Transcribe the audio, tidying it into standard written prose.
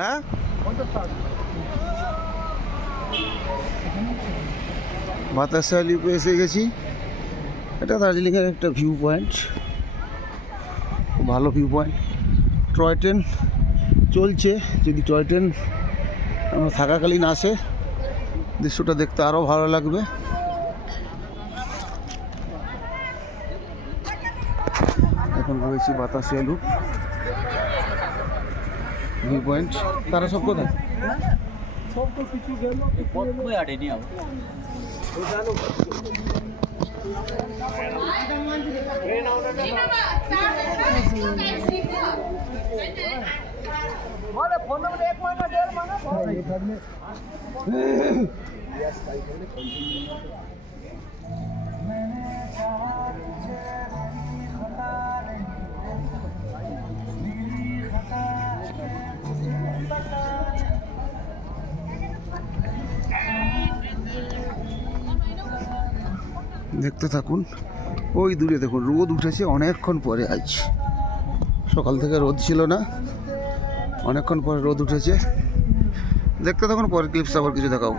হ্যাঁ বাতাসা লিপে এসে গেছি। এটা দার্জিলিংয়ের একটা ভিউ পয়েন্ট, ভালো ভিউ পয়েন্ট। টয় ট্রেন চলছে, যদি টয় ট্রেন থাকাকালীন আসে দৃশ্যটা দেখতে আরও ভালো লাগবে। এখন রয়েছি বাতাসিয়া লুপ ভিউ পয়েন্ট। তারা সব কোথায়? দেখতে থাকুন। ওই দূরে দেখুন রোদ উঠেছে অনেকক্ষণ পরে, আজ সকাল থেকে রোদ ছিল না, অনেকক্ষণ পরে রোদ উঠেছে। দেখতে থাকুন, পরের ক্লিপস আবার কিছু দেখাবো।